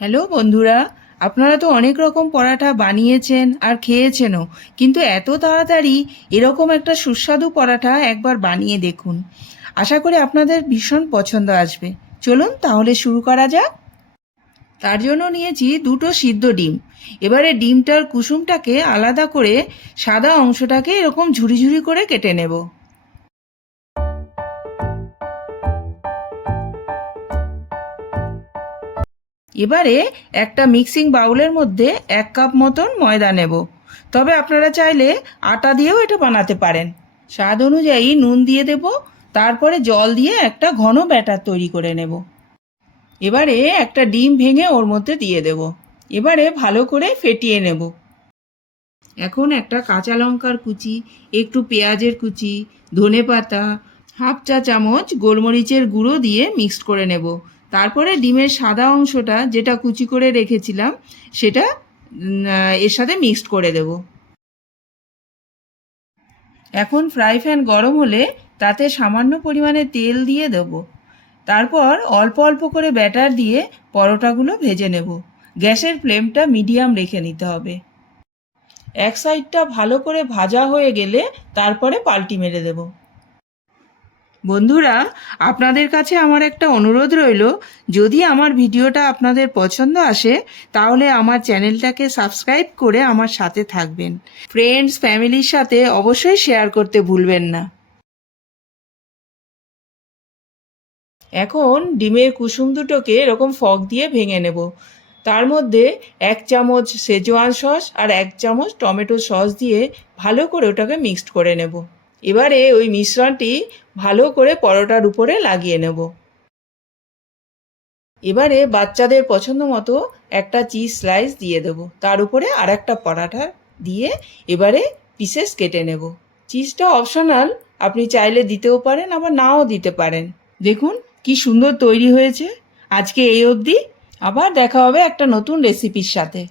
Hello বন্ধুরা, আপনারা তো অনেক রকম পরাঠা বানিয়েছেন আর খেয়েছেনও, কিন্তু এত তাড়াতাড়ি এরকম একটা সুস্বাদু পরাঠা একবার বানিয়ে দেখুন। আশা করি আপনাদের ভীষণ পছন্দ আসবে। চলুন তাহলে শুরু করা যাক। তার জন্য নিয়েছি 2টো সিদ্ধ ডিম। এবারে ডিমটার কুসুমটাকে আলাদা করে সাদা অংশটাকে এরকম ঝুরি ঝুরি করে কেটে নেব। এবারে একটা মিক্সিং বাউলের মধ্যে 1 কাপ মতন ময়দা নেব। তবে আপনারা চাইলে আটা দিয়েও এটা বানাতে পারেন। স্বাদ অনুযায়ী নুন দিয়ে দেব, তারপরে জল দিয়ে একটা ঘন ব্যাটার তৈরি করে নেব। এবারে একটা ডিম ভেঙে ওর মধ্যে দিয়ে দেব। এবারে ভালো করে ফেটিয়ে নেব। এখন একটা কাঁচা লঙ্কার কুচি, একটু পেঁয়াজের কুচি, ধনেপাতা, হাফ চা চামচ গোলমরিচের গুঁড়ো দিয়ে মিক্সড করে নেব। তারপরে ডিমের সাদা অংশটা যেটা কুচি করে রেখেছিলাম সেটা এর সাথে মিক্সড করে দেব। এখন ফ্রাই প্যান গরম হলে তাতে সামান্য পরিমাণে তেল দিয়ে দেব। তারপর অল্প অল্প করে ব্যাটার দিয়ে পরোটাগুলো ভেজে নেব। গ্যাসের ফ্লেমটা মিডিয়াম রেখে নিতে হবে। এক সাইডটা ভালো করে ভাজা হয়ে গেলে তারপরে পাল্টি মেরে দেব। বন্ধুরা, আপনাদের কাছে আমার একটা অনুরোধ রইল, যদি আমার ভিডিওটা আপনাদের পছন্দ আসে তাহলে আমার চ্যানেলটাকে সাবস্ক্রাইব করে আমার সাথে থাকবেন। ফ্রেন্ডস ফ্যামিলির সাথে অবশ্যই শেয়ার করতে ভুলবেন না। এখন ডিমের কুসুম দুটোকে এরকম ফক দিয়ে ভেঙে নেব। তার মধ্যে 1 চামচ শেজওয়ান সস আর 1 চামচ টমেটো সস দিয়ে ভালো করে ওটাকে মিক্সড করে নেব। এবারে ওই মিশ্রণটি ভালো করে পরোটার উপরে লাগিয়ে নেব। এবারে বাচ্চাদের পছন্দ মতো একটা চিজ স্লাইস দিয়ে দেব। তার উপরে আর একটা পরাঠা দিয়ে এবারে পিসেস কেটে নেব। চিজটা অপশনাল, আপনি চাইলে দিতেও পারেন আবার নাও দিতে পারেন। দেখুন কি সুন্দর তৈরি হয়েছে। আজকে এই অবধি, আবার দেখা হবে একটা নতুন রেসিপির সাথে।